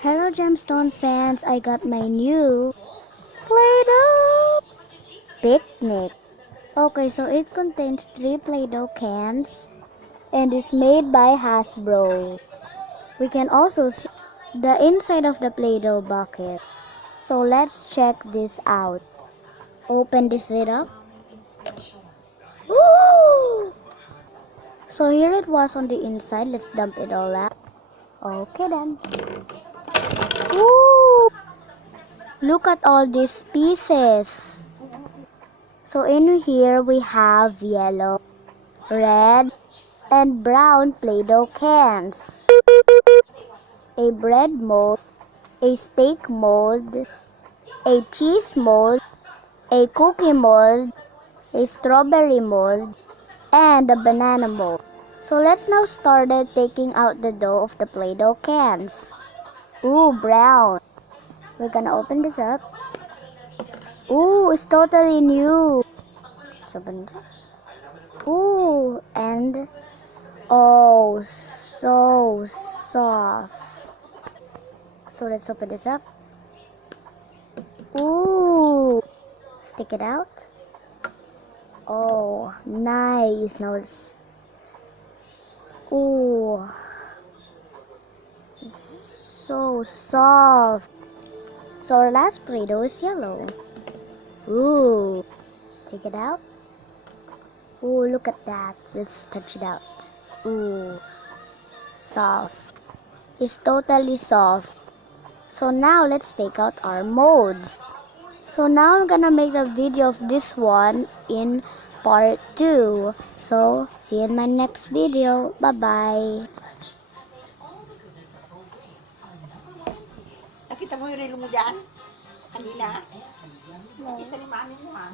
Hello Gemstone fans, I got my new Play-doh picnic. Okay, so it contains 3 Play-doh cans and is made by Hasbro. We can also see the inside of the Play-doh bucket. So let's check this out. Open this lid up. Woo! So here it was on the inside. Let's dump it all out. Okay then. Woo! Look at all these pieces. So in here we have yellow, red, and brown Play-Doh cans, a bread mold, a steak mold, a cheese mold, a cookie mold, a strawberry mold, and a banana mold. So let's now start taking out the dough of the Play-Doh cans. Ooh, brown. We're gonna open this up. Ooh, it's totally new. So open it up. Ooh, and oh, so soft. So let's open this up. Ooh, stick it out. Oh, nice. Now it's ooh, so soft. So our last Play-Doh is yellow. Ooh, take it out. Ooh, look at that. Let's touch it out. Ooh, soft. It's totally soft. So now let's take out our molds. So now I'm gonna make a video of this one in part 2. So see you in my next video. Bye bye. Nakita mo yung relo mo dyan? Kanina? Nakita ni mami mo ha?